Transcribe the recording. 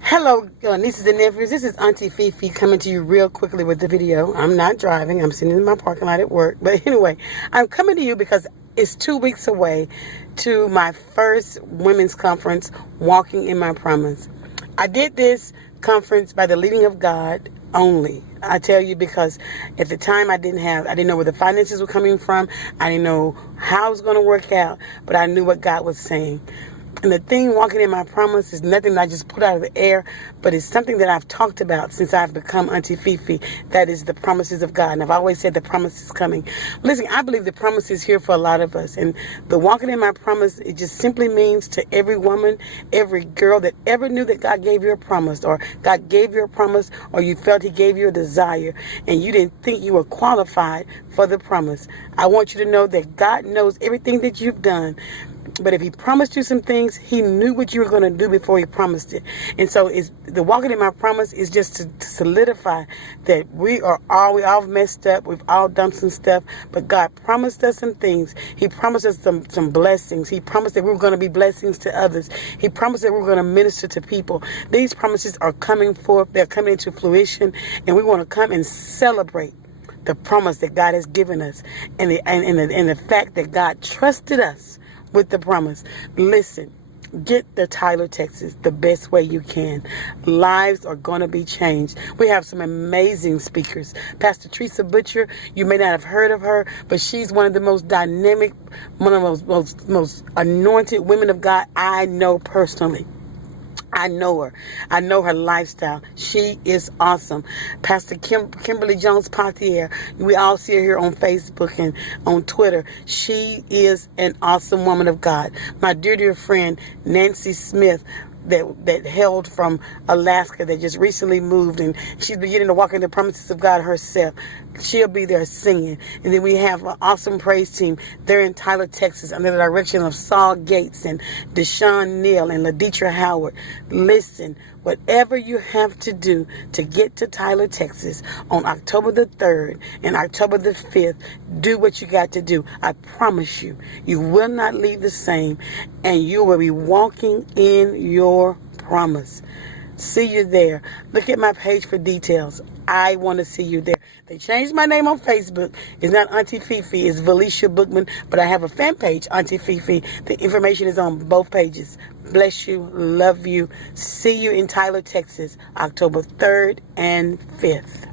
Hello, nieces and nephews. This is Auntie Fifi coming to you real quickly with the video. I'm not driving. I'm sitting in my parking lot at work. But anyway, I'm coming to you because it's 2 weeks away to my first women's conference, Walking in My Promise. I did this conference by the leading of God only. I tell you, because at the time I didn't know where the finances were coming from. I didn't know how it was going to work out, but I knew what God was saying. And the thing, walking in my promise, is nothing that I just put out of the air, but it's something that I've talked about since I've become Auntie Fifi. That is the promises of God. And I've always said the promise is coming. Listen, I believe the promise is here for a lot of us. And the walking in my promise, it just simply means to every woman, every girl that ever knew that God gave you a promise, or God gave you a promise, or you felt He gave you a desire, and you didn't think you were qualified for the promise. I want you to know that God knows everything that you've done. But if He promised you some things, He knew what you were going to do before He promised it. And so the walking in my promise is just to solidify that we all messed up. We've all done some stuff. But God promised us some things. He promised us some blessings. He promised that we were going to be blessings to others. He promised that we were going to minister to people. These promises are coming forth. They're coming into fruition. And we want to come and celebrate the promise that God has given us. And the fact that God trusted us with the promise. Listen, get to Tyler, Texas, the best way you can. Lives are going to be changed. We have some amazing speakers. Pastor Teresa Butcher, you may not have heard of her, but she's one of the most dynamic, one of the most anointed women of God I know personally. I know her. I know her lifestyle. She is awesome. Pastor Kimberly Jones-Pothier, we all see her here on Facebook and on Twitter. She is an awesome woman of God. My dear friend, Nancy Smith, that hailed from Alaska, that just recently moved, and she's beginning to walk in the promises of God herself. She'll be there singing. And then we have an awesome praise team. They're in Tyler, Texas, under the direction of Saul Gates and Deshaun Neal and Laditra Howard. Listen, whatever you have to do to get to Tyler, Texas on October the 3rd and October the 5th, do what you got to do. I promise you, you will not leave the same, and you will be walking in your promise. See you there. Look at my page for details. I want to see you there. They changed my name on Facebook. It's not Auntie Fifi. It's Valicia Bookman. But I have a fan page, Auntie Fifi. The information is on both pages. Bless you. Love you. See you in Tyler, Texas, October 3rd and 5th.